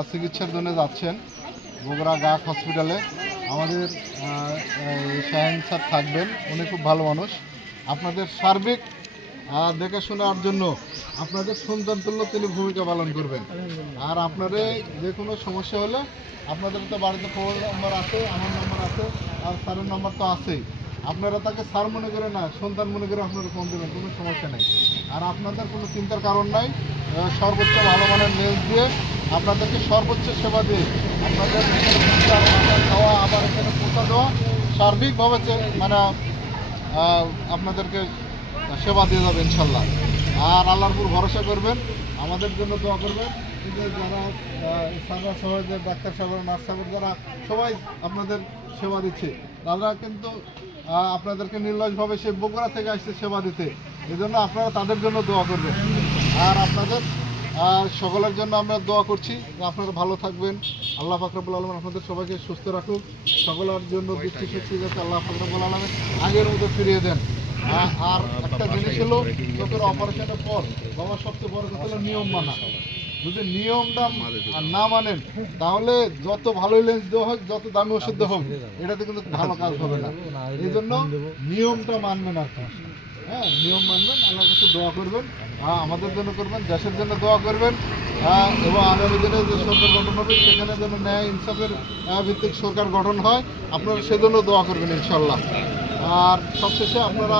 চিকিৎসার জন্য যাচ্ছেন বগুড়া গাক হসপিটালে। আমাদের শাহিন স্যার থাকবেন, উনি খুব ভালো মানুষ। আপনাদের সার্বিক দেখাশোনার জন্য আপনাদের সন্তান তুল্য তিনি ভূমিকা পালন করবেন। আর আপনাদের যে কোনো সমস্যা হলে আপনাদের তো বাড়িতে ফোন নাম্বার আছে, আমার নাম্বার আছে, আর স্যারের নাম্বার তো আছেই। আপনারা তাকে স্যার মনে করে না, সন্তান মনে করে আপনারা ফোন দেবেন, কোনো সমস্যা নেই। আর আপনাদের কোনো চিন্তার কারণ নাই সর্বোচ্চ ভালো মানের মেল দিয়ে আপনাদেরকে সর্বোচ্চ সেবা দিয়ে আপনাদের খাওয়া আবার এখানে পোষা দেওয়া সার্বিকভাবে মানে আপনাদেরকে সেবা দিয়ে যাবে ইনশাল্লাহ। আর আল্লাহর ভরসা করবেন, আমাদের জন্য দোয়া করবেন। যে যারা সারা ডাক্তার সাহেব, নার্স সাহেব, যারা সবাই আপনাদের সেবা দিচ্ছে, তারা কিন্তু আপনাদেরকে নির্লজভাবে সে বগুড়া থেকে আসছে সেবা দিতে। এই জন্য আপনারা তাদের জন্য দোয়া করবেন। আর আপনাদের আর সকলের জন্য আমরা দোয়া করছি যে আপনারা ভালো থাকবেন আল্লাহ ফাকরাবুল আলম আপনাদের সবাইকে সুস্থ রাখুক সকলের জন্য দৃষ্টি শক্তি যাতে আল্লাহ ফাকরাবুল আলমের আগের মতো ফিরিয়ে দেন আর একটা জিনিস হলো চোখের অপারেশনের পর বাবা সবচেয়ে বড় কথা হলো নিয়ম মানা যদি নিয়মটা আর না মানেন তাহলে যত ভালো লেন্স দেওয়া হোক যত দামি ওষুধ দেওয়া হোক এটাতে কিন্তু ভালো কাজ হবে না এই জন্য নিয়মটা মানবেন আর হ্যাঁ নিয়ম মানবেন আল্লাহর কাছে দোয়া করবেন হ্যাঁ আমাদের জন্য করবেন দেশের জন্য দোয়া করবেন হ্যাঁ এবং আগামী দিনে যে সরকার গঠন হবে সেখানে যেন ন্যায় ইনসাফের আহ, ভিত্তিক সরকার গঠন হয় আপনারা সেজন্য দোয়া করবেন ইনশাল্লাহ আর সবশেষে আপনারা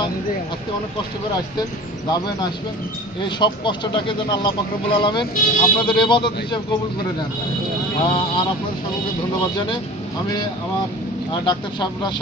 আজকে অনেক কষ্ট করে আসতেন যাবেন আসবেন এই সব কষ্টটাকে যেন আল্লাহ ফাকরবুল আলমেন আপনাদের এবাদত হিসেবে কবুল করে নেন। আহ, আর আপনাদের সকলকে ধন্যবাদ জানিয়ে আমি আমার ডাক্তার সাহেবরা সহ